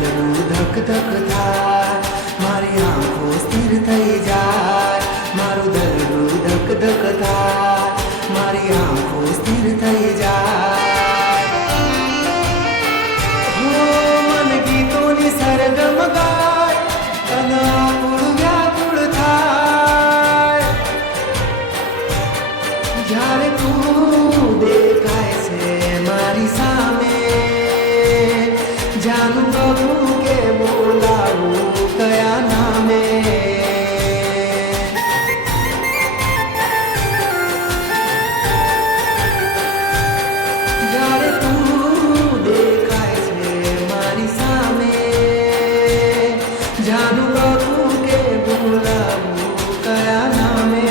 દલનું ધક ધક થાય, મારી આંખો સ્થિર થઈ જાય. મારું દલનું ધક ધક થાય, મારી આંખો સ્થિર થઈ જાય. હો મન ગીતોની સરગમ ગાય, તન આકુળ વ્યાકુળ થાય. જ્યારે તું દેખાય છે મારી સામે, જાનું કહું કે બોલાવું કયા નામે. જ્યારે તું દેખાય છે મારી સામે, જાનું કહું કે બોલાવું કયા નામે.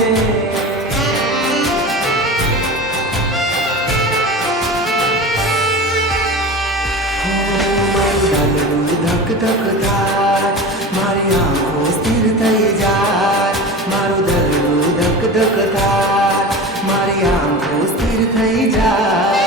ધક ધક થાય, મારી આંખો સ્થિર થઈ જાય. મારું દલનું ધક ધક થાય, મારી આંખો સ્થિર થઈ જાય.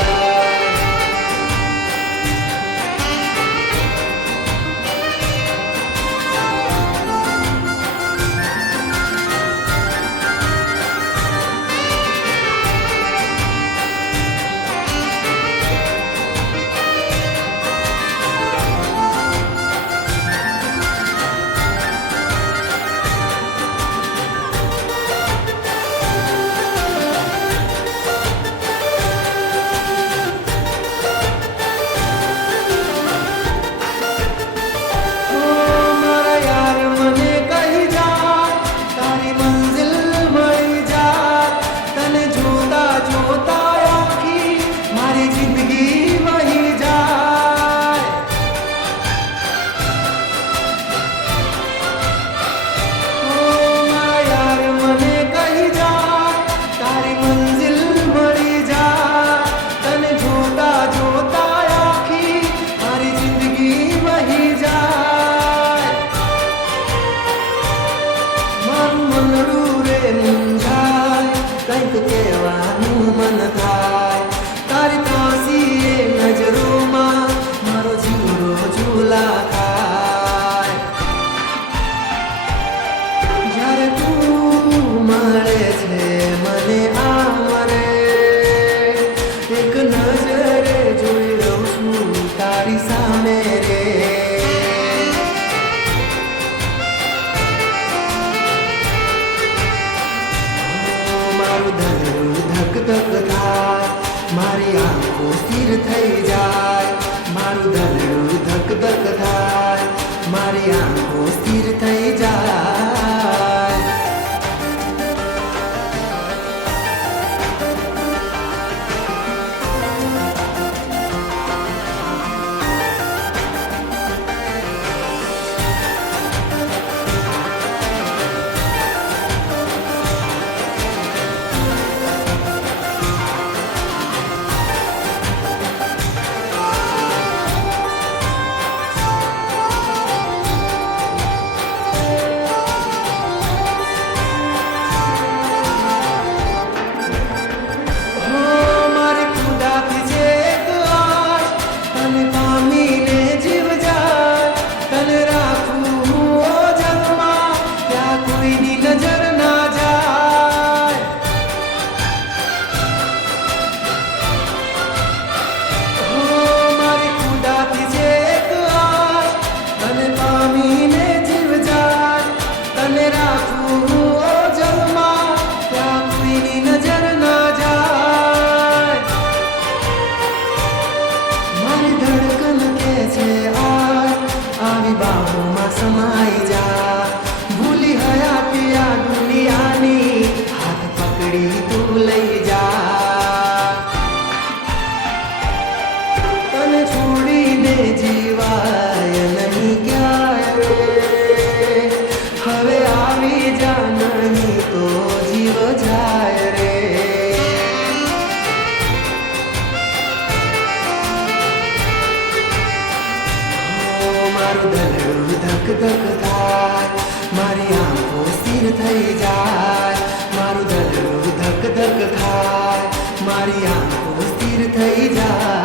કંઈક કહેવાનું મન થાય, તારી ત્રાસી નજરોમાં મારો જીવડો ઝૂલા ખાય. જ્યારે તું મળે છે મને આમરે, એક નજરે જોઈ રહું છું તારી સામે રે. મારું દલનું ધક ધક થાય, મારી આંખો સ્થિર થઈ જાય. મારું દલનું ધક ધક થાય, મારી આંખો સ્થિર થઈ જાય. સમાઈ જા, ભૂલી હયાતી આ દુનિયાની, હાથ પકડી તું લઈ જા. તને છોડીને જીવાય નહીં ક્યાંય રે, હવે આવી જા નહીં તો જીવ જાય રે. મારું દલનું ધક ધક થાય, મારી આંખો સ્થિર થઈ જાય. મારું દલનું ધક ધક થાય, મારી આંખો સ્થિર થઈ જાય.